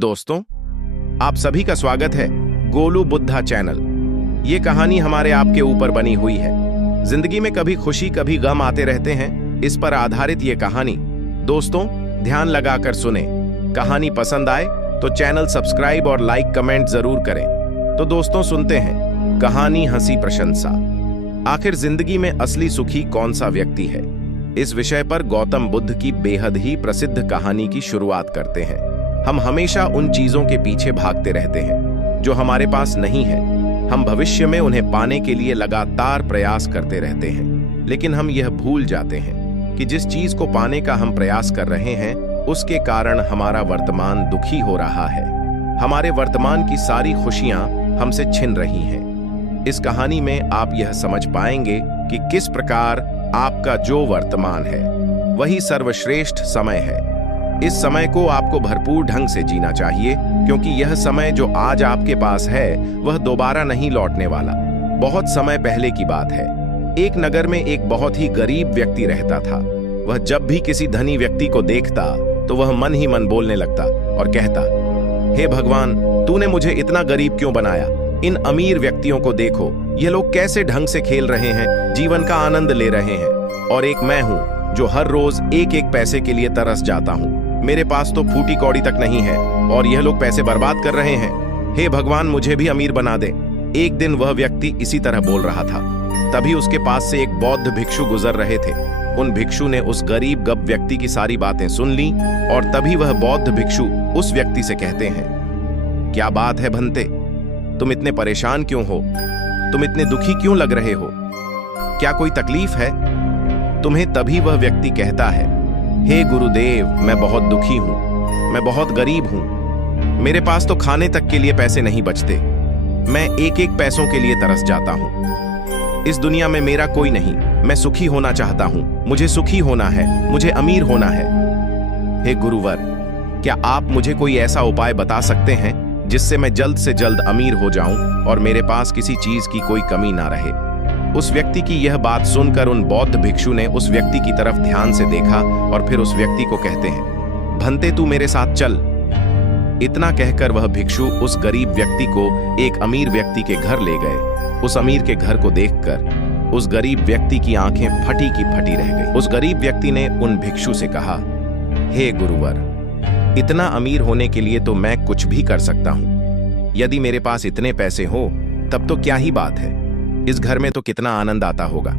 दोस्तों, आप सभी का स्वागत है गोलू बुद्धा चैनल। ये कहानी हमारे आपके ऊपर बनी हुई है। जिंदगी में कभी खुशी कभी गम आते रहते हैं, इस पर आधारित ये कहानी। दोस्तों, ध्यान लगाकर सुने। कहानी पसंद आए तो चैनल सब्सक्राइब और लाइक कमेंट जरूर करें। तो दोस्तों, सुनते हैं कहानी हंसी प्रशंसा। आखिर जिंदगी में असली सुखी कौन सा व्यक्ति है? इस विषय पर गौतम बुद्ध की बेहद ही प्रसिद्ध कहानी की शुरुआत करते हैं। हम हमेशा उन चीजों के पीछे भागते रहते हैं जो हमारे पास नहीं है। हम भविष्य में उन्हें पाने के लिए लगातार प्रयास करते रहते हैं, लेकिन हम यह भूल जाते हैं कि जिस चीज को पाने का हम प्रयास कर रहे हैं, उसके कारण हमारा वर्तमान दुखी हो रहा है। हमारे वर्तमान की सारी खुशियां हमसे छिन रही हैं। इस कहानी में आप यह समझ पाएंगे कि किस प्रकार आपका जो वर्तमान है वही सर्वश्रेष्ठ समय है। इस समय को आपको भरपूर ढंग से जीना चाहिए, क्योंकि यह समय जो आज आपके पास है वह दोबारा नहीं लौटने वाला। बहुत समय पहले की बात है। एक नगर में एक बहुत ही गरीब व्यक्ति रहता था। वह जब भी किसी धनी व्यक्ति को देखता तो वह मन ही मन बोलने लगता और कहता, हे भगवान, तूने मुझे इतना गरीब क्यों बनाया? इन अमीर व्यक्तियों को देखो, ये लोग कैसे ढंग से खेल रहे हैं, जीवन का आनंद ले रहे हैं, और एक मैं हूं जो हर रोज एक एक पैसे के लिए तरस जाता हूं। मेरे पास तो फूटी कौड़ी तक नहीं है और यह लोग पैसे बर्बाद कर रहे हैं। हे भगवान, मुझे भी अमीर बना दे। एक दिन वह व्यक्ति इसी तरह बोल रहा था। तभी उसके पास से एक बौद्ध भिक्षु गुजर रहे थे। उन भिक्षु ने उस गरीब गब व्यक्ति की सारी बातें सुन ली, और तभी वह बौद्ध भिक्षु उस व्यक्ति से कहते हैं, क्या बात है भंते, तुम इतने परेशान क्यों हो? तुम इतने दुखी क्यों लग रहे हो? क्या कोई तकलीफ है तुम्हें? तभी वह व्यक्ति कहता है, हे गुरुदेव, मैं बहुत दुखी हूं, मैं बहुत गरीब हूं। मेरे पास तो खाने तक के लिए पैसे नहीं बचते। मैं एक एक पैसों के लिए तरस जाता हूं। इस दुनिया में मेरा कोई नहीं। मैं सुखी होना चाहता हूं। मुझे सुखी होना है, मुझे अमीर होना है। हे गुरुवर, क्या आप मुझे कोई ऐसा उपाय बता सकते हैं जिससे मैं जल्द से जल्द अमीर हो जाऊं और मेरे पास किसी चीज की कोई कमी ना रहे? उस व्यक्ति की यह बात सुनकर उन बौद्ध भिक्षु ने उस व्यक्ति की तरफ ध्यान से देखा और फिर उस व्यक्ति को कहते हैं, भंते, तू मेरे साथ चल। इतना कहकर वह भिक्षु उस गरीब व्यक्ति को एक अमीर व्यक्ति के घर ले गए। उस अमीर के घर को देखकर उस गरीब व्यक्ति की आंखें फटी की फटी रह गई। उस गरीब व्यक्ति ने उन भिक्षु से कहा, हे गुरुवर, इतना अमीर होने के लिए तो मैं कुछ भी कर सकता हूं। यदि मेरे पास इतने पैसे हो तब तो क्या ही बात है, इस घर में तो कितना आनंद आता होगा।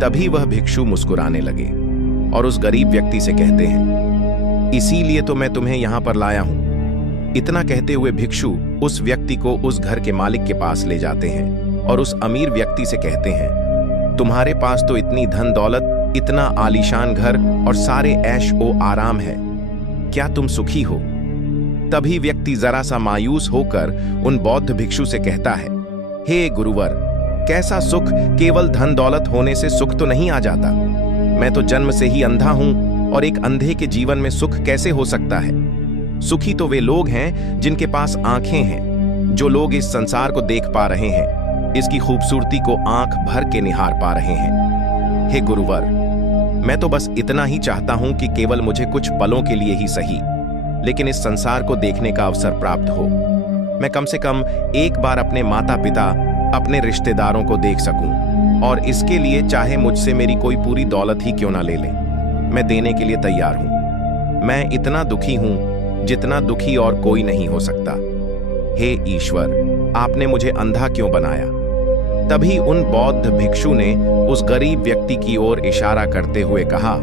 तभी वह भिक्षु मुस्कुराने लगे और उस गरीब व्यक्ति से कहते हैं, इसीलिए तो मैं तुम्हें यहां पर लाया हूं। इतना कहते हुए भिक्षु उस व्यक्ति को उस घर के मालिक के पास ले जाते हैं और उस अमीर व्यक्ति से कहते हैं, तुम्हारे पास तो इतनी धन दौलत, इतना आलीशान घर और सारे ऐश ओ आराम है, क्या तुम सुखी हो? तभी व्यक्ति जरा सा मायूस होकर उन बौद्ध भिक्षु से कहता है, हे गुरुवर, कैसा सुख? केवल धन दौलत होने से सुख तो नहीं आ जाता। मैं तो जन्म से ही अंधा हूं, और एक अंधे के जीवन में सुख कैसे हो सकता है? सुखी तो वे लोग हैं जिनके पास आंखें हैं, जो लोग इस संसार को देख पा रहे हैं, इसकी खूबसूरती को आंख भर के निहार पा रहे हैं। हे गुरुवर, मैं तो बस इतना ही चाहता हूं कि केवल मुझे कुछ पलों के लिए ही सही, लेकिन इस संसार को देखने का अवसर प्राप्त हो। मैं कम से कम एक बार अपने माता पिता, अपने रिश्तेदारों को देख सकूं, और इसके लिए चाहे मुझसे मेरी कोई पूरी दौलत ही क्यों ना ले ले, मैं देने के लिए तैयार हूं। मैं इतना दुखी हूं जितना दुखी और कोई नहीं हो सकता। हे ईश्वर, आपने मुझे अंधा क्यों बनाया? तभी उन बौद्ध भिक्षु ने उस गरीब व्यक्ति की ओर इशारा करते हुए कहा,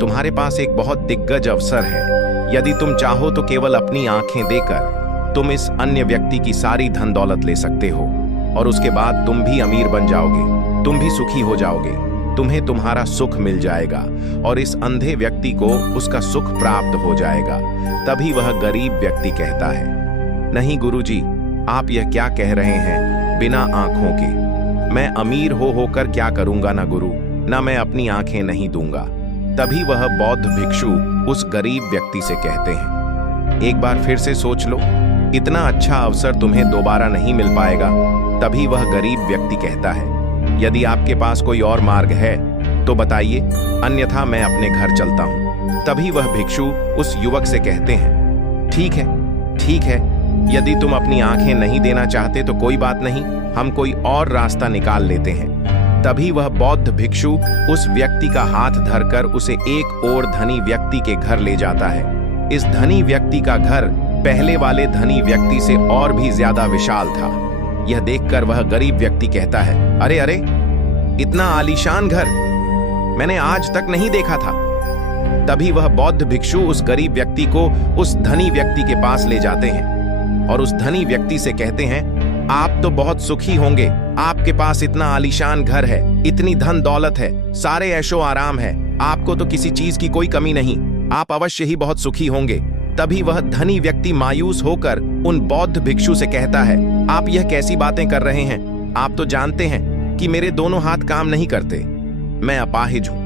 तुम्हारे पास एक बहुत दिग्गज अवसर है। यदि तुम चाहो तो केवल अपनी आंखें देकर तुम इस अन्य व्यक्ति की सारी धन दौलत ले सकते हो, और उसके बाद तुम भी अमीर बन जाओगे, तुम भी सुखी हो जाओगे, तुम्हें तुम्हारा सुख मिल जाएगा और इस अंधे व्यक्ति को उसका सुख प्राप्त हो जाएगा। तभी वह गरीब व्यक्ति कहता है, नहीं गुरुजी, आप यह क्या कह रहे हैं बिना आंखों के? मैं अमीर हो होकर क्या करूंगा ना गुरु, ना मैं अपनी आंखें नहीं दूंगा। तभी वह बौद्ध भिक्षु उस गरीब व्यक्ति से कहते हैं, एक बार फिर से सोच लो, इतना अच्छा अवसर तुम्हें दोबारा नहीं मिल पाएगा। तभी वह गरीब व्यक्ति कहता है, यदि आपके पास कोई और मार्ग है तो बताइए, अन्यथा मैं अपने घर चलता हूं। तभी वह भिक्षु उस युवक से कहते हैं, ठीक है, ठीक है, यदि तुम अपनी आंखें नहीं देना चाहते तो कोई बात नहीं, हम कोई और रास्ता निकाल लेते हैं। तभी वह बौद्ध भिक्षु उस व्यक्ति का हाथ धरकर उसे एक और धनी व्यक्ति के घर ले जाता है। इस धनी व्यक्ति का घर पहले वाले धनी व्यक्ति से और भी ज्यादा विशाल था। यह देखकर वह गरीब व्यक्ति कहता है, अरे अरे, इतना आलीशान घर मैंने आज तक नहीं देखा था। तभी वह बौद्ध भिक्षु उस गरीब व्यक्ति को उस धनी व्यक्ति के पास ले जाते हैं और उस धनी व्यक्ति से कहते हैं, आप तो बहुत सुखी होंगे, आपके पास इतना आलीशान घर है, इतनी धन दौलत है, सारे ऐशो आराम है, आपको तो किसी चीज की कोई कमी नहीं, आप अवश्य ही बहुत सुखी होंगे। तभी वह धनी व्यक्ति मायूस होकर उन बौद्ध भिक्षु से कहता है, आप यह कैसी बातें कर रहे हैं? आप तो जानते हैं कि मेरे दोनों हाथ काम नहीं करते, मैं अपाहिज हूं।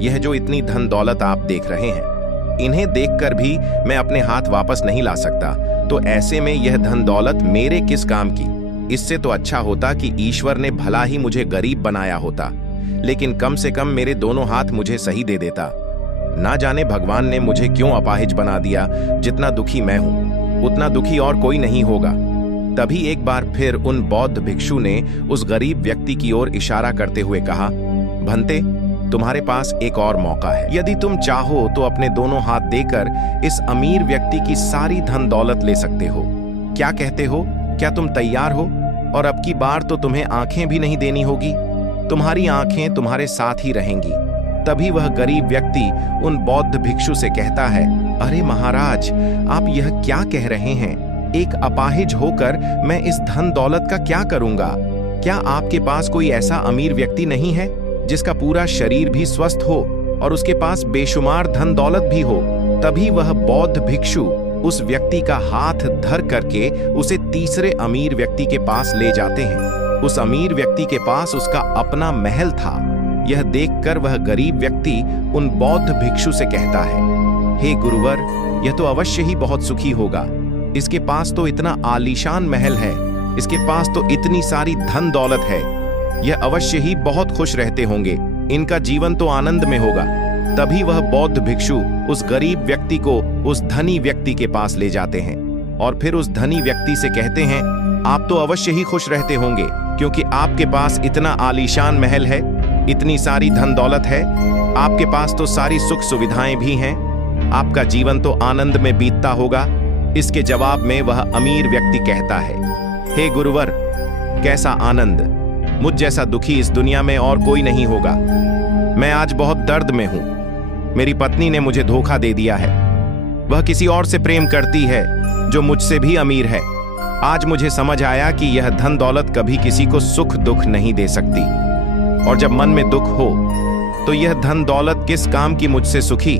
यह जो इतनी धन दौलत आप देख रहे हैं, इन्हें देखकर भी मैं अपने हाथ वापस नहीं ला सकता, तो ऐसे में यह धन दौलत मेरे किस काम की? इससे तो अच्छा होता कि ईश्वर ने भला ही मुझे गरीब बनाया होता, लेकिन कम से कम मेरे दोनों हाथ मुझे सही दे देता। ना जाने भगवान ने मुझे क्यों अपाहिज बना दिया। जितना दुखी मैं हूं, उतना दुखी और कोई नहीं होगा। तभी एक बार फिर उन बौद्ध भिक्षु ने उस गरीब व्यक्ति की ओर इशारा करते हुए कहा, भंते, तुम्हारे पास एक और मौका है। यदि तुम चाहो तो अपने दोनों हाथ देकर इस अमीर व्यक्ति की सारी धन दौलत ले सकते हो। क्या कहते हो? क्या तुम तैयार हो? और अब की बार तो तुम्हें आंखें भी नहीं देनी होगी, तुम्हारी आंखें तुम्हारे साथ ही रहेंगी। तभी वह गरीब व्यक्ति उन बौद्ध भिक्षु से कहता है, अरे महाराज, आप यह क्या कह रहे हैं? एक अपाहिज होकर मैं इस धन दौलत का क्या करूंगा? क्या आपके पास कोई ऐसा अमीर व्यक्ति नहीं है जिसका पूरा शरीर भी स्वस्थ हो और उसके पास बेशुमार धन दौलत भी हो? तभी वह बौद्ध भिक्षु उस व्यक्ति का हाथ धर करके उसे तीसरे अमीर व्यक्ति के पास ले जाते हैं। उस अमीर व्यक्ति के पास उसका अपना महल था। यह देखकर वह गरीब व्यक्ति उन बौद्ध भिक्षु से कहता है, हे गुरुवर, यह तो अवश्य ही बहुत सुखी होगा। इसके पास तो इतना आलीशान महल है, इसके पास तो इतनी सारी धन दौलत है, यह अवश्य ही बहुत खुश रहते होंगे, इनका जीवन तो आनंद में होगा। तभी वह बौद्ध भिक्षु उस गरीब व्यक्ति को उस धनी व्यक्ति के पास ले जाते हैं और फिर उस धनी व्यक्ति से कहते हैं, आप तो अवश्य ही खुश रहते होंगे, क्योंकि आपके पास इतना आलीशान महल है, इतनी सारी धन दौलत है, आपके पास तो सारी सुख सुविधाएं भी हैं, आपका जीवन तो आनंद में बीतता होगा। इसके जवाब में वह अमीर व्यक्ति कहता है, हे गुरुवर, कैसा आनंद! मुझ जैसा दुखी इस दुनिया में और कोई नहीं होगा। मैं आज बहुत दर्द में हूं। मेरी पत्नी ने मुझे धोखा दे दिया है। वह किसी और से प्रेम करती है जो मुझसे भी अमीर है। आज मुझे समझ आया कि यह धन दौलत कभी किसी को सुख दुख नहीं दे सकती, और जब मन में दुख हो तो यह धन दौलत किस काम की मुझसे सुखी?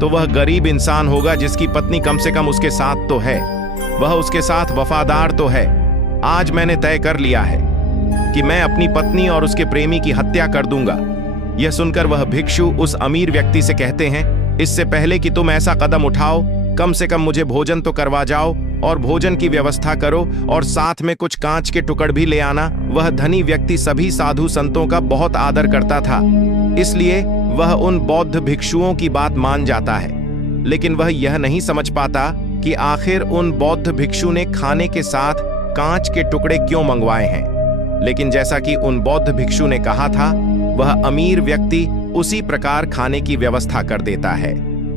तो वह गरीब इंसान होगा जिसकी पत्नी कम से कम उसके साथ तो है, वह उसके साथ वफादार तो है। आज मैंने तय कर लिया है कि मैं अपनी पत्नी और उसके प्रेमी की हत्या कर दूंगा। यह सुनकर वह भिक्षु उस अमीर व्यक्ति से कहते हैं, इससे पहले कि तुम ऐसा कदम उठाओ, कम से कम मुझे भोजन तो करवा जाओ और भोजन की व्यवस्था करो और साथ में कुछ कांच के टुकड़ भी ले आना। वह धनी व्यक्ति सभी साधु संतों का बहुत आदर करता था, इसलिए वह उन बौद्ध भिक्षुओं की बात मान जाता है। लेकिन वह यह नहीं समझ पाता कि आखिर उन बौद्ध भिक्षु ने खाने के साथ कांच के टुकड़े क्यों मंगवाए हैं। लेकिन जैसा कि उन बौद्ध भिक्षु ने कहा था, वह अमीर व्यक्ति उसी प्रकार खाने की व्यवस्था कर देता है।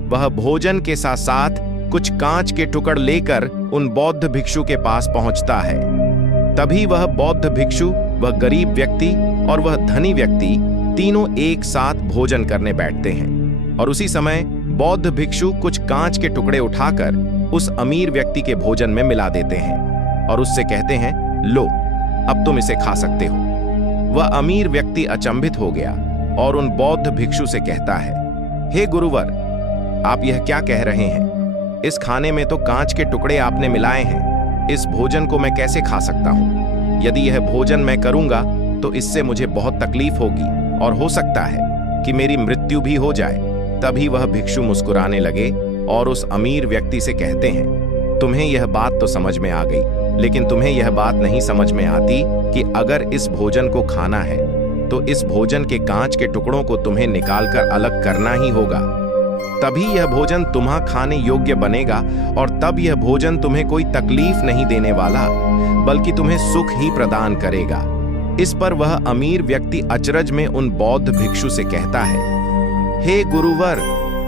वह भोजन के साथ साथ कुछ कांच के टुकड़ लेकर उन बौद्ध भिक्षु के पास पहुंचता है। तभी वह बौद्ध भिक्षु, वह गरीब व्यक्ति और वह धनी व्यक्ति तीनों एक साथ भोजन करने बैठते हैं। और उसी समय बौद्ध भिक्षु कुछ कांच के टुकड़े उठाकर उस अमीर व्यक्ति के भोजन में मिला देते हैं और उससे कहते हैं, लो, अब तुम इसे खा सकते हो। वह अमीर व्यक्ति अचंभित हो गया और उन बौद्ध भिक्षु से कहता है, हे गुरुवर, आप यह क्या कह रहे हैं? इस खाने में तो कांच के टुकड़े आपने मिलाए हैं, इस भोजन को मैं कैसे खा सकता हूँ? यदि यह भोजन मैं करूंगा तो इससे मुझे बहुत तकलीफ होगी और हो सकता है कि मेरी मृत्यु भी हो जाए। तभी वह भिक्षु मुस्कुराने लगे और उस अमीर व्यक्ति से कहते हैं, तुम्हें यह बात तो समझ में आ गई, लेकिन तुम्हें यह बात नहीं समझ में आती कि अगर इस भोजन को खाना है तो इस भोजन के कांच के टुकड़ों को तुम्हें निकालकर अलग करना ही होगा। तभी यह भोजन तुम्हां खाने योग्य बनेगा, और तब यह भोजन तुम्हें कोई तकलीफ नहीं देने वाला, बल्कि तुम्हें सुख ही प्रदान करेगा। इस पर वह अमीर व्यक्ति अचरज में उन बौद्ध भिक्षु से कहता है, हे गुरुवर,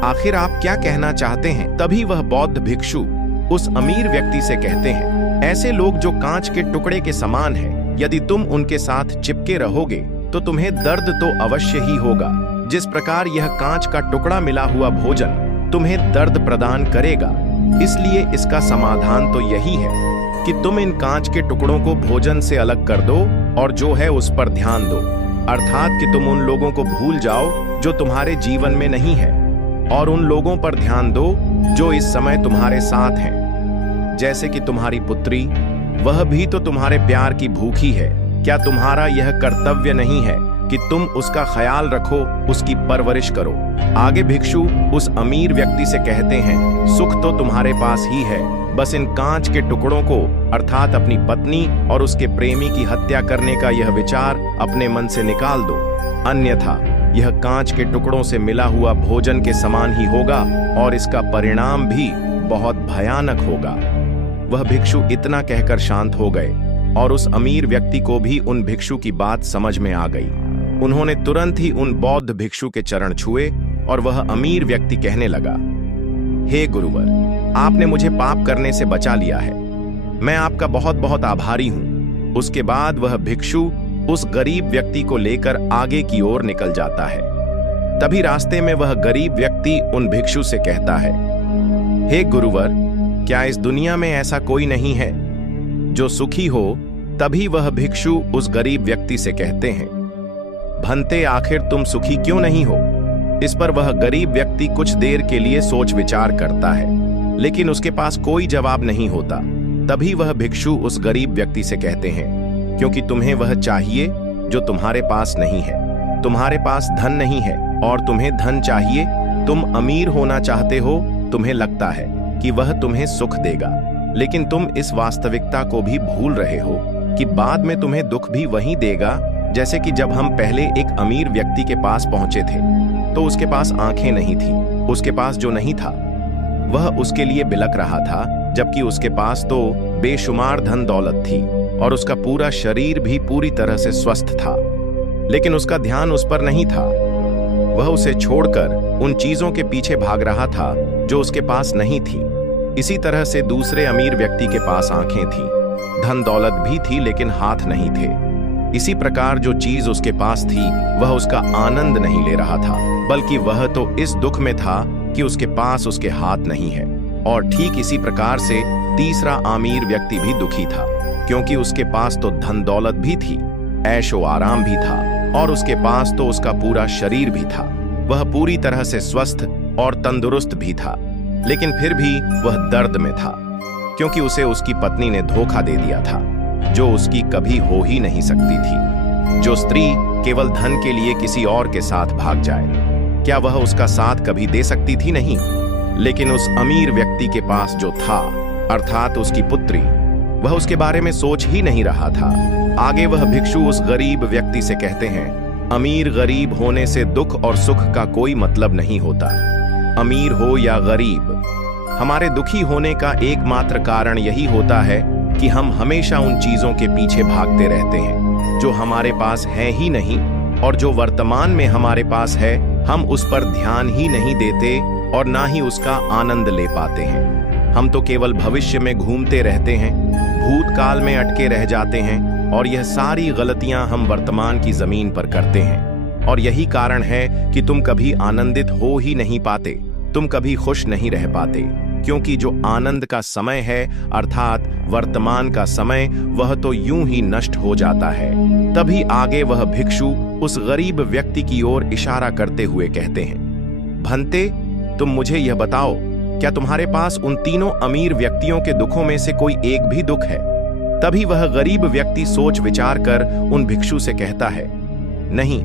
आखिर आप क्या कहना चाहते हैं? तभी वह बौद्ध भिक्षु उस अमीर व्यक्ति से कहते हैं, ऐसे लोग जो कांच के टुकड़े के समान हैं, यदि तुम उनके साथ चिपके रहोगे तो तुम्हें दर्द तो अवश्य ही होगा। जिस प्रकार यह कांच का टुकड़ा मिला हुआ भोजन तुम्हें दर्द प्रदान करेगा, इसलिए इसका समाधान तो यही है कि तुम इन कांच के टुकड़ों को भोजन से अलग कर दो और जो है उस पर ध्यान दो, अर्थात कि तुम उन लोगों को भूल जाओ जो तुम्हारे जीवन में नहीं है, और उन लोगों पर ध्यान दो जो इस समय तुम्हारे साथ हैं। जैसे कि तुम्हारी पुत्री, वह भी तो तुम्हारे प्यार की भूखी है। क्या तुम्हारा यह कर्तव्य नहीं है कि तुम उसका ख्याल रखो, उसकी परवरिश करो? आगे भिक्षु उस अमीर व्यक्ति से कहते हैं, सुख तो तुम्हारे पास ही है, बस इन कांच के टुकड़ों को, अर्थात अपनी पत्नी और उसके प्रेमी की हत्या करने का यह विचार अपने मन से निकाल दो, अन्यथा यह कांच के टुकड़ों से मिला हुआ भोजन के समान ही होगा और इसका परिणाम भी बहुत भयानक होगा। वह भिक्षु इतना कहकर शांत हो गए और उस अमीर व्यक्ति को भी उन भिक्षु की बात समझ में आ गई। उन्होंने तुरंत ही उन बौद्ध भिक्षु के चरण छुए और वह अमीर व्यक्ति कहने लगा, हे गुरुवर, आपने मुझे पाप करने से बचा लिया है, मैं आपका बहुत बहुत आभारी हूं। उसके बाद वह भिक्षु उस गरीब व्यक्ति को लेकर आगे की ओर निकल जाता है। तभी रास्ते में वह गरीब व्यक्ति उन भिक्षु से कहता है, हे गुरुवर, क्या इस दुनिया में ऐसा कोई नहीं है जो सुखी हो? तभी वह भिक्षु उस गरीब व्यक्ति से कहते हैं, भंते, आखिर तुम सुखी क्यों नहीं हो? इस पर वह गरीब व्यक्ति कुछ देर के लिए सोच विचार करता है, लेकिन उसके पास कोई जवाब नहीं होता। तभी वह भिक्षु उस गरीब व्यक्ति से कहते हैं, क्योंकि तुम्हें वह चाहिए जो तुम्हारे पास नहीं है। तुम्हारे पास धन नहीं है और तुम्हें धन चाहिए। तुम अमीर होना चाहते हो, तुम्हें लगता है कि वह तुम्हें सुख देगा, लेकिन तुम इस वास्तविकता को भी भूल रहे हो कि बाद में तुम्हें दुख भी वही देगा। जैसे कि जब हम पहले एक अमीर व्यक्ति के पास पहुंचे थे तो उसके पास आंखें नहीं थी, उसके पास जो नहीं था वह उसके लिए बिलख रहा था, जबकि उसके पास तो बेशुमार धन दौलत थी और उसका पूरा शरीर भी पूरी तरह से स्वस्थ था, लेकिन उसका ध्यान उस पर नहीं था। वह उसे छोड़कर उन चीजों के पीछे भाग रहा था जो उसके पास नहीं थी। इसी तरह से दूसरे अमीर व्यक्ति के पास आंखें थीं, धन दौलत भी थी, लेकिन हाथ नहीं थे। इसी प्रकार जो चीज उसके पास थी वह उसका आनंद नहीं ले रहा था, बल्कि वह तो इस दुख में था कि उसके पास उसके हाथ नहीं है। और ठीक इसी प्रकार से तीसरा अमीर व्यक्ति भी दुखी था, क्योंकि उसके पास तो धन दौलत भी थी, ऐशो आराम भी था, और उसके पास तो उसका पूरा शरीर भी था। वह पूरी तरह से स्वस्थ और तंदुरुस्त भी था, लेकिन फिर भी वह दर्द में था, क्योंकि उसे उसकी पत्नी ने धोखा दे दिया था, जो उसकी कभी हो ही नहीं सकती थी। जो स्त्री केवल धन के लिए किसी और के साथ भाग जाए, क्या वह उसका साथ कभी दे सकती थी? नहीं। लेकिन उस अमीर व्यक्ति के पास जो था, अर्थात उसकी पुत्री, वह उसके बारे में सोच ही नहीं रहा था। आगे वह भिक्षु उस गरीब व्यक्ति से कहते हैं, अमीर गरीब होने से दुख और सुख का कोई मतलब नहीं होता। अमीर हो या गरीब, हमारे दुखी होने का एकमात्र कारण यही होता है कि हम हमेशा उन चीजों के पीछे भागते रहते हैं जो हमारे पास है ही नहीं, और जो वर्तमान में हमारे पास है हम उस पर ध्यान ही नहीं देते और ना ही उसका आनंद ले पाते हैं। हम तो केवल भविष्य में घूमते रहते हैं, भूतकाल में अटके रह जाते हैं, और यह सारी गलतियां हम वर्तमान की जमीन पर करते हैं। और यही कारण है कि तुम कभी आनंदित हो ही नहीं पाते, तुम कभी खुश नहीं रह पाते, क्योंकि जो आनंद का समय है, अर्थात वर्तमान का समय, वह तो यूं ही नष्ट हो जाता है। तभी आगे वह भिक्षु उस गरीब व्यक्ति की ओर इशारा करते हुए कहते हैं, भंते, तुम मुझे यह बताओ, क्या तुम्हारे पास उन तीनों अमीर व्यक्तियों के दुखों में से कोई एक भी दुख है? तभी वह गरीब व्यक्ति सोच विचार कर उन भिक्षु से कहता है, नहीं,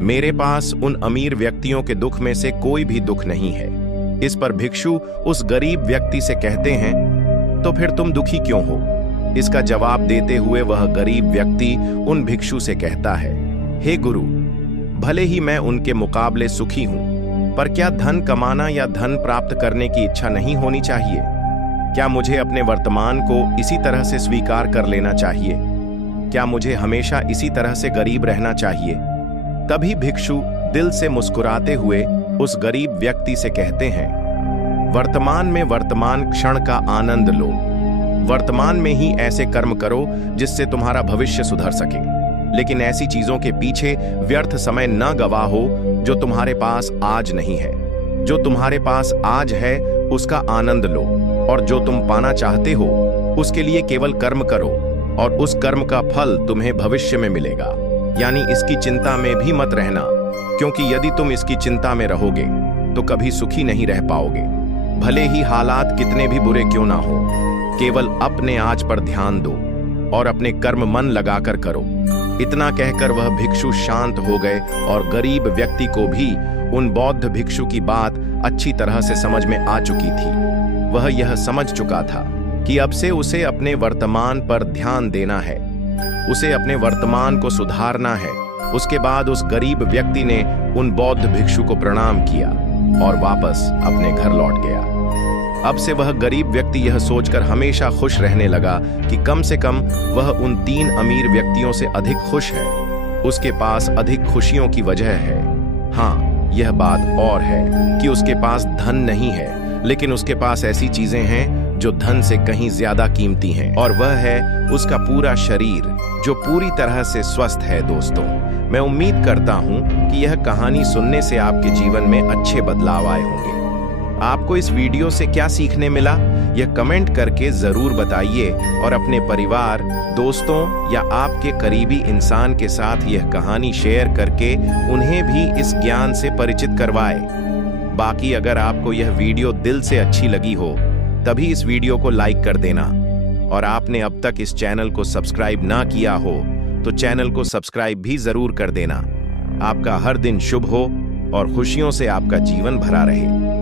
मेरे पास उन अमीर व्यक्तियों के दुख में से कोई भी दुख नहीं है। इस पर भिक्षु उस गरीब व्यक्ति से कहते हैं, तो फिर तुम दुखी क्यों हो? इसका जवाब देते हुए वह गरीब व्यक्ति उन भिक्षु से कहता है, हे गुरु, भले ही मैं उनके मुकाबले सुखी हूं, पर क्या धन कमाना या धन प्राप्त करने की इच्छा नहीं होनी चाहिए? क्या मुझे अपने वर्तमान को इसी तरह से स्वीकार कर लेना चाहिए? क्या मुझे हमेशा इसी तरह से गरीब रहना चाहिए? तभी भिक्षु दिल से मुस्कुराते हुए उस गरीब व्यक्ति से कहते हैं, वर्तमान में वर्तमान क्षण का आनंद लो। वर्तमान में ही ऐसे कर्म करो जिससे तुम्हारा भविष्य सुधर सके, लेकिन ऐसी चीजों के पीछे व्यर्थ समय न गवाहो जो तुम्हारे पास आज नहीं है। जो तुम्हारे पास आज है उसका आनंद लो, और जो तुम पाना चाहते हो उसके लिए केवल कर्म करो, और उस कर्म का फल तुम्हें भविष्य में मिलेगा। यानी इसकी चिंता में भी मत रहना, क्योंकि यदि तुम इसकी चिंता में रहोगे तो कभी सुखी नहीं रह पाओगे, भले ही हालात कितने भी बुरे क्यों ना हो। केवल अपने आज पर ध्यान दो और अपने कर्म मन लगाकर करो। इतना कहकर वह भिक्षु शांत हो गए, और गरीब व्यक्ति को भी उन बौद्ध भिक्षु की बात अच्छी तरह से समझ में आ चुकी थी। वह यह समझ चुका था कि अब से उसे अपने वर्तमान पर ध्यान देना है, उसे अपने वर्तमान को सुधारना है। उसके बाद उस गरीब व्यक्ति ने उन बौद्ध भिक्षु को प्रणाम किया और वापस अपने घर लौट गया। अब से वह गरीब व्यक्ति यह सोचकर हमेशा खुश रहने लगा कि कम से कम वह उन 3 अमीर व्यक्तियों से अधिक खुश है। उसके पास अधिक खुशियों की वजह है। हाँ, यह बात और है कि उसके पास धन नहीं है, लेकिन उसके पास ऐसी चीजें हैं जो धन से कहीं ज्यादा कीमती हैं, और वह है उसका पूरा शरीर जो पूरी तरह से स्वस्थ है। दोस्तों, मैं उम्मीद करता हूं कि यह कहानी सुनने से आपके जीवन में अच्छे बदलाव आए होंगे। आपको इस वीडियो से क्या सीखने मिला, यह कमेंट करके जरूर बताइए, और अपने परिवार, दोस्तों या आपके करीबी इंसान के साथ यह कहानी शेयर करके उन्हें भी इस ज्ञान से परिचित करवाएं। बाकी अगर आपको यह वीडियो दिल से अच्छी लगी हो तभी इस वीडियो को लाइक कर देना, और आपने अब तक इस चैनल को सब्सक्राइब ना किया हो तो चैनल को सब्सक्राइब भी जरूर कर देना। आपका हर दिन शुभ हो और खुशियों से आपका जीवन भरा रहे।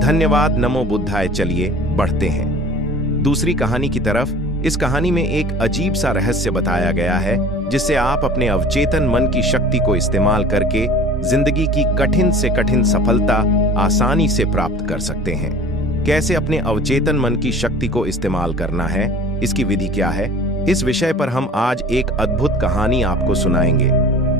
धन्यवाद। नमो बुद्धाय। चलिए बढ़ते हैं दूसरी कहानी की तरफ। इस कहानी में एक अजीब सा रहस्य बताया गया है, जिससे आप अपने अवचेतन मन की शक्ति को इस्तेमाल करके जिंदगी की कठिन से कठिन सफलता आसानी से प्राप्त कर सकते हैं। कैसे अपने अवचेतन मन की शक्ति को इस्तेमाल करना है, इसकी विधि क्या है, इस विषय पर हम आज एक अद्भुत कहानी आपको सुनाएंगे।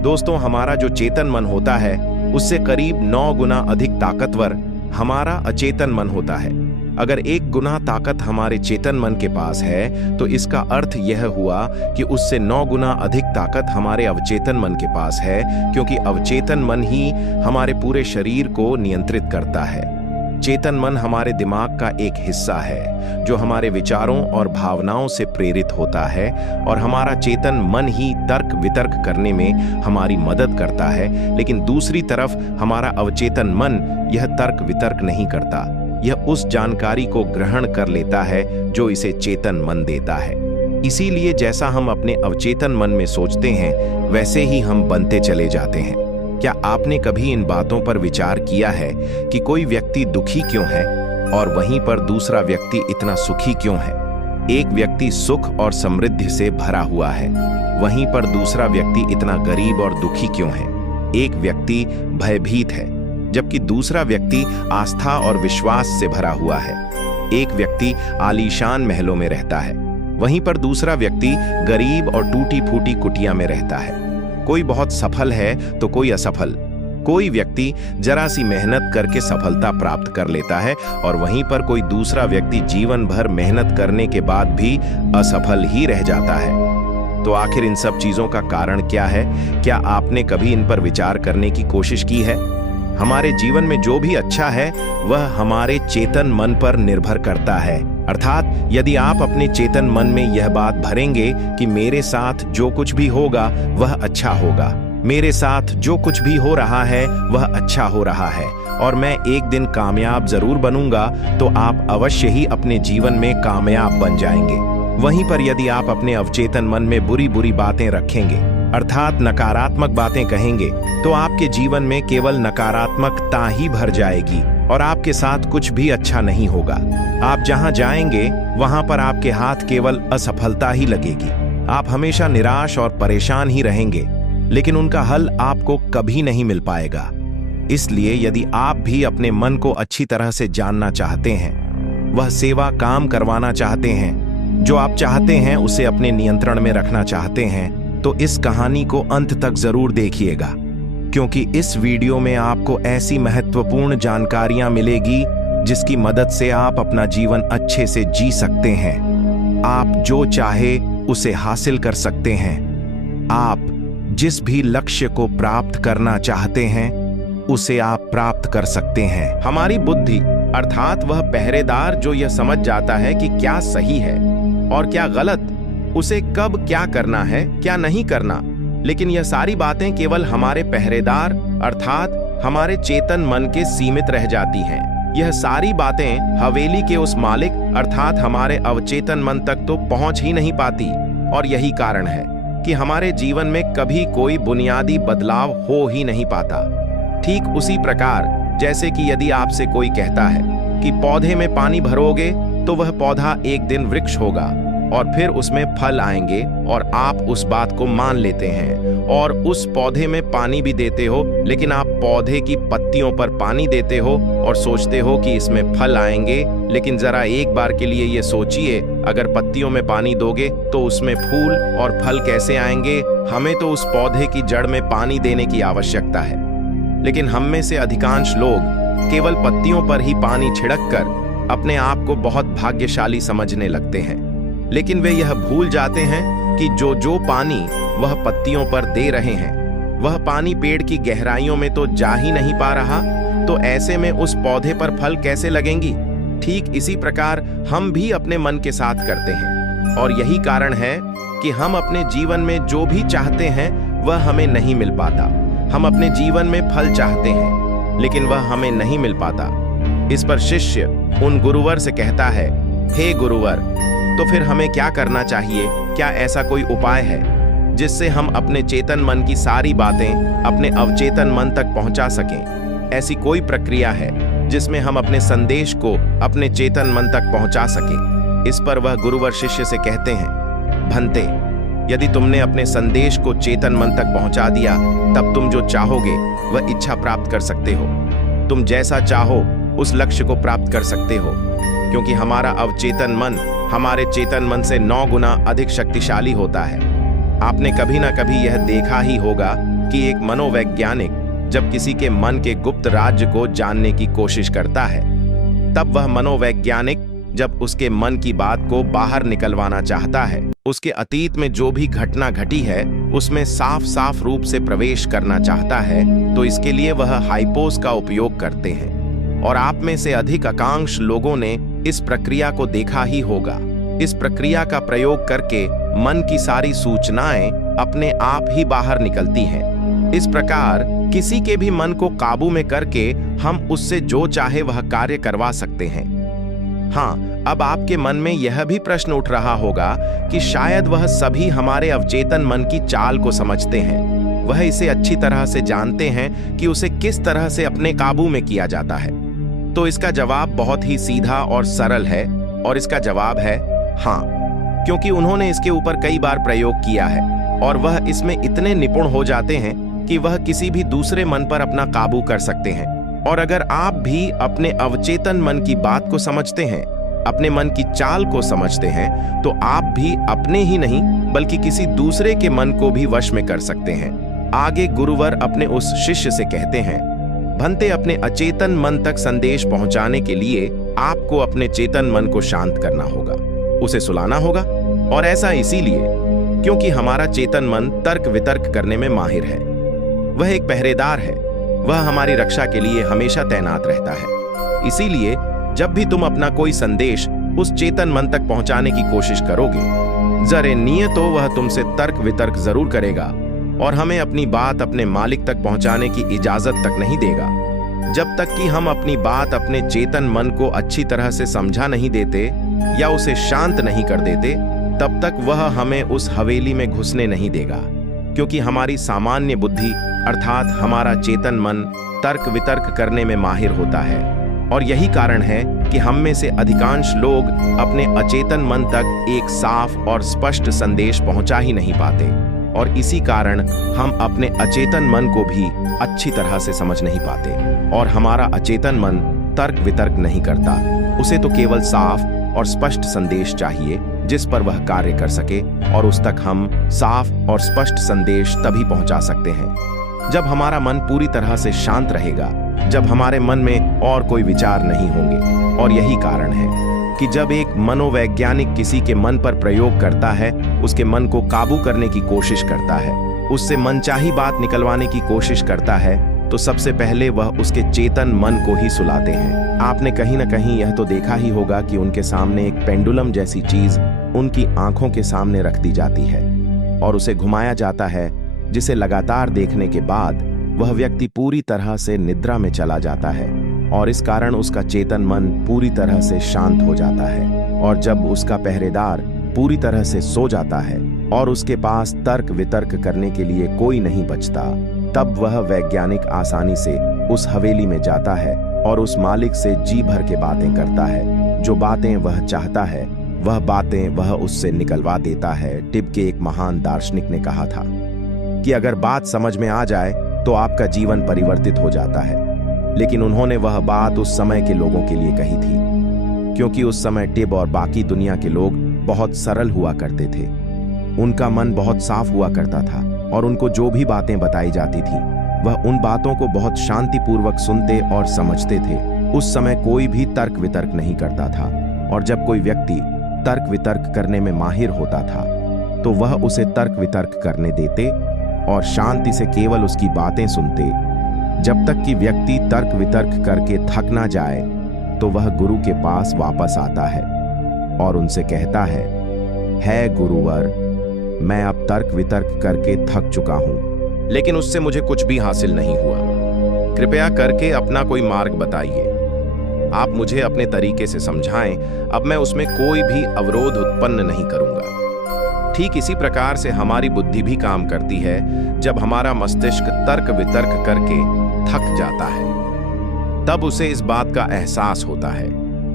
दोस्तों, हमारा जो चेतन मन होता है उससे करीब 9 गुना अधिक ताकतवर हमारा अचेतन मन होता है। अगर 1 गुना ताकत हमारे चेतन मन के पास है तो इसका अर्थ यह हुआ कि उससे 9 गुना अधिक ताकत हमारे अवचेतन मन के पास है, क्योंकि अवचेतन मन ही हमारे पूरे शरीर को नियंत्रित करता है। चेतन मन हमारे दिमाग का एक हिस्सा है जो हमारे विचारों और भावनाओं से प्रेरित होता है, और हमारा चेतन मन ही तर्क वितर्क करने में हमारी मदद करता है। लेकिन दूसरी तरफ हमारा अवचेतन मन यह तर्क वितर्क नहीं करता, यह उस जानकारी को ग्रहण कर लेता है जो इसे चेतन मन देता है। इसीलिए जैसा हम अपने अवचेतन मन में सोचते हैं वैसे ही हम बनते चले जाते हैं। क्या आपने कभी इन बातों पर विचार किया है कि कोई व्यक्ति दुखी क्यों है और वहीं पर दूसरा व्यक्ति इतना सुखी क्यों है? एक व्यक्ति सुख और समृद्धि से भरा हुआ है, वहीं पर दूसरा व्यक्ति इतना गरीब और दुखी क्यों है? एक व्यक्ति भयभीत है जबकि दूसरा व्यक्ति आस्था और विश्वास से भरा हुआ है। एक व्यक्ति आलीशान महलों में रहता है, वहीं पर दूसरा व्यक्ति गरीब और टूटी फूटी कुटिया में रहता है। कोई बहुत सफल है तो कोई असफल। कोई व्यक्ति जरा सी मेहनत करके सफलता प्राप्त कर लेता है, और वहीं पर कोई दूसरा व्यक्ति जीवन भर मेहनत करने के बाद भी असफल ही रह जाता है। तो आखिर इन सब चीजों का कारण क्या है? क्या आपने कभी इन पर विचार करने की कोशिश की है? हमारे जीवन में जो भी अच्छा है वह हमारे चेतन मन पर निर्भर करता है। अर्थात यदि आप अपने चेतन मन में यह बात भरेंगे कि मेरे साथ जो कुछ भी होगा वह अच्छा होगा, मेरे साथ जो कुछ भी हो रहा है वह अच्छा हो रहा है, और मैं एक दिन कामयाब जरूर बनूंगा, तो आप अवश्य ही अपने जीवन में कामयाब बन जाएंगे। वहीं पर यदि आप अपने अवचेतन मन में बुरी बुरी बातें रखेंगे, अर्थात नकारात्मक बातें कहेंगे, तो आपके जीवन में केवल नकारात्मकता ही भर जाएगी और आपके साथ कुछ भी अच्छा नहीं होगा। आप जहां जाएंगे वहां पर आपके हाथ केवल असफलता ही लगेगी। आप हमेशा निराश और परेशान ही रहेंगे, लेकिन उनका हल आपको कभी नहीं मिल पाएगा। इसलिए यदि आप भी अपने मन को अच्छी तरह से जानना चाहते हैं, वह सेवा काम करवाना चाहते हैं, जो आप चाहते हैं उसे अपने नियंत्रण में रखना चाहते हैं, तो इस कहानी को अंत तक जरूर देखिएगा, क्योंकि इस वीडियो में आपको ऐसी महत्वपूर्ण जानकारियां मिलेगी जिसकी मदद से आप अपना जीवन अच्छे से जी सकते हैं। आप जो चाहे उसे हासिल कर सकते हैं। आप जिस भी लक्ष्य को प्राप्त करना चाहते हैं उसे आप प्राप्त कर सकते हैं। हमारी बुद्धि अर्थात वह पहरेदार जो यह समझ जाता है कि क्या सही है और क्या गलत, उसे कब क्या करना है क्या नहीं करना, लेकिन यह सारी बातें केवल हमारे पहरेदार अर्थात हमारे चेतन मन के सीमित रह जाती हैं। यह सारी बातें हवेली के उस मालिक अर्थात हमारे अवचेतन मन तक तो पहुंच ही नहीं पाती, और यही कारण है कि हमारे जीवन में कभी कोई बुनियादी बदलाव हो ही नहीं पाता। ठीक उसी प्रकार जैसे कि यदि आपसे कोई कहता है कि पौधे में पानी भरोगे तो वह पौधा एक दिन वृक्ष होगा और फिर उसमें फल आएंगे, और आप उस बात को मान लेते हैं और उस पौधे में पानी भी देते हो, लेकिन आप पौधे की पत्तियों पर पानी देते हो और सोचते हो कि इसमें फल आएंगे। लेकिन जरा एक बार के लिए ये सोचिए, अगर पत्तियों में पानी दोगे तो उसमें फूल और फल कैसे आएंगे? हमें तो उस पौधे की जड़ में पानी देने की आवश्यकता है, लेकिन हम में से अधिकांश लोग केवल पत्तियों पर ही पानी छिड़क कर अपने आप को बहुत भाग्यशाली समझने लगते हैं, लेकिन वे यह भूल जाते हैं कि जो जो पानी वह पत्तियों पर दे रहे हैं वह पानी पेड़ की गहराइयों में तो जा ही नहीं पा रहा, तो ऐसे में उस पौधे पर फल कैसे लगेंगी? ठीक इसी प्रकार हम भी अपने मन के साथ करते हैं, और यही कारण है कि हम अपने जीवन में जो भी चाहते हैं वह हमें नहीं मिल पाता। हम अपने जीवन में फल चाहते हैं लेकिन वह हमें नहीं मिल पाता। इस पर शिष्य उन गुरुवर से कहता है, हे गुरुवर, तो फिर हमें क्या करना चाहिए? क्या ऐसा कोई उपाय है जिससे हम अपने चेतन मन की सारी बातें अपने अवचेतन मन तक पहुंचा सकें? ऐसी कोई प्रक्रिया है जिसमें हम अपने संदेश को अपने चेतन मन तक पहुंचा सकें? इस पर वह गुरुवर शिष्य से कहते हैं, भंते, यदि तुमने अपने संदेश को चेतन मन तक पहुंचा दिया तब तुम जो चाहोगे वह इच्छा प्राप्त कर सकते हो। तुम जैसा चाहो उस लक्ष्य को प्राप्त कर सकते हो, क्योंकि हमारा अवचेतन मन हमारे चेतन मन से 9 गुना अधिक शक्तिशाली होता है। आपने कभी ना कभी यह देखा ही होगा कि एक मनोवैज्ञानिक जब किसी के मन के गुप्त राज्य को जानने की कोशिश करता है, तब वह मनोवैज्ञानिक जब उसके मन की बात को बाहर निकलवाना चाहता है, उसके अतीत में जो भी घटना घटी है उसमें साफ साफ रूप से प्रवेश करना चाहता है, तो इसके लिए वह हाइपोस का उपयोग करते हैं। और आप में से अधिकांश लोगों ने इस प्रक्रिया को देखा ही होगा। इस प्रक्रिया का प्रयोग करके मन की सारी सूचनाएं अपने आप ही बाहर निकलती हैं। इस प्रकार किसी के भी मन को काबू में करके हम उससे जो चाहे वह कार्य करवा सकते हैं। हाँ, अब आपके मन में यह भी प्रश्न उठ रहा होगा कि शायद वह सभी हमारे अवचेतन मन की चाल को समझते हैं, वह इसे अच्छी तरह से जानते हैं कि उसे किस तरह से अपने काबू में किया जाता है। तो इसका जवाब बहुत ही सीधा और सरल है, और इसका जवाब है हाँ, क्योंकि उन्होंने इसके ऊपर कई बार प्रयोग किया है और वह इसमें इतने निपुण हो जाते हैं कि वह किसी भी दूसरे मन पर अपना काबू कर सकते हैं। और अगर आप भी अपने अवचेतन मन की बात को समझते हैं, अपने मन की चाल को समझते हैं, तो आप भी अपने ही नहीं बल्कि किसी दूसरे के मन को भी वश में कर सकते हैं। आगे गुरुवर अपने उस शिष्य से कहते हैं, भंते, अपने अचेतन मन तक संदेश पहुंचाने के लिए आपको अपने चेतन मन को शांत करना होगा, उसे सुलाना होगा। और ऐसा इसीलिए क्योंकि हमारा चेतन मन तर्क वितर्क करने में माहिर है। वह एक पहरेदार है, वह हमारी रक्षा के लिए हमेशा तैनात रहता है। इसीलिए जब भी तुम अपना कोई संदेश उस चेतन मन तक पहुंचाने की कोशिश करोगे, जरे नियतो वह तुमसे तर्क वितर्क जरूर करेगा और हमें अपनी बात अपने मालिक तक पहुंचाने की इजाजत तक नहीं देगा। जब तक कि हम अपनी बात अपने चेतन मन को अच्छी तरह से समझा नहीं देते या उसे शांत नहीं कर देते, तब तक वह हमें उस हवेली में घुसने नहीं देगा, क्योंकि हमारी सामान्य बुद्धि अर्थात हमारा चेतन मन तर्क वितर्क करने में माहिर होता है। और यही कारण है कि हम में से अधिकांश लोग अपने अचेतन मन तक एक साफ और स्पष्ट संदेश पहुंचा ही नहीं पाते। और इसी कारण हम अपने अचेतन मन को भी अच्छी तरह से समझ नहीं पाते और हमारा अचेतन मन तर्क वितर्क नहीं करता। उसे तो केवल साफ और स्पष्ट संदेश चाहिए जिस पर वह कार्य कर सके, और उस तक हम साफ और स्पष्ट संदेश तभी पहुंचा सकते हैं जब हमारा मन पूरी तरह से शांत रहेगा, जब हमारे मन में और कोई विचार नहीं होंगे। और यही कारण है कि जब एक मनोवैज्ञानिक किसी के मन पर प्रयोग करता है, उसके मन को काबू करने की कोशिश करता है, उससे मनचाही बात निकलवाने की कोशिश करता है, तो सबसे पहले वह उसके चेतन मन को ही सुलाते हैं। आपने कहीं ना कहीं यह तो देखा ही होगा कि उनके सामने एक पेंडुलम जैसी चीज उनकी आंखों के सामने रख दी जाती है और उसे घुमाया जाता है, जिसे लगातार देखने के बाद वह व्यक्ति पूरी तरह से निद्रा में चला जाता है और इस कारण उसका चेतन मन पूरी तरह से शांत हो जाता है। और जब उसका पहरेदार पूरी तरह से सो जाता है और उसके पास तर्क वितर्क करने के लिए कोई नहीं बचता, तब वह वैज्ञानिक आसानी से उस हवेली में जाता है और उस मालिक से जी भर के बातें करता है। जो बातें वह चाहता है वह बातें वह उससे निकलवा देता है। टिब के एक महान दार्शनिक ने कहा था कि अगर बात समझ में आ जाए तो आपका जीवन परिवर्तित हो जाता है, लेकिन उन्होंने वह बात उस समय के लोगों के लिए कही थी, क्योंकि उस समय टिब और बाकी दुनिया के लोग बहुत सरल हुआ करते थे। उनका मन बहुत साफ हुआ करता था और उनको जो भी बातें बताई जाती थी वह उन बातों को बहुत शांतिपूर्वक सुनते और समझते थे। उस समय कोई भी तर्क वितर्क नहीं करता था, और जब कोई व्यक्ति तर्क वितर्क करने में माहिर होता था तो वह उसे तर्क वितर्क करने देते और शांति से केवल उसकी बातें सुनते, जब तक कि व्यक्ति तर्क वितर्क करके थक ना जाए तो वह गुरु के पास वापस आता है और उनसे कहता है गुरुवर, मैं अब तर्क वितर्क करके थक चुका हूं, लेकिन उससे मुझे कुछ भी हासिल नहीं हुआ। कृपया करके अपना कोई मार्ग बताइए। आप मुझे अपने तरीके से समझाएं, अब मैं उसमें कोई भी अवरोध उत्पन्न नहीं करूंगा। ठीक इसी प्रकार से हमारी बुद्धि भी काम करती है जब हमारा मस्तिष्क तर्क वितर्क करके थक जाता है। तब उसे इस बात का एहसास होता है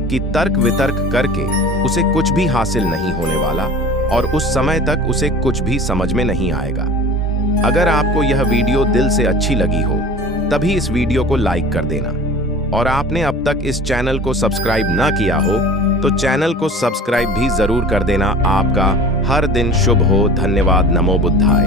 कि तर्क वितर्क करके उसे कुछ भी हासिल नहीं होने वाला और उस समय तक उसे कुछ भी समझ में नहीं आएगा। अगर आपको यह वीडियो दिल से अच्छी लगी हो तभी इस वीडियो को लाइक कर देना, और आपने अब तक इस चैनल को सब्सक्राइब ना किया हो तो चैनल को सब्सक्राइब भी जरूर कर देना। आपका हर दिन शुभ हो। धन्यवाद। नमो बुद्धाय।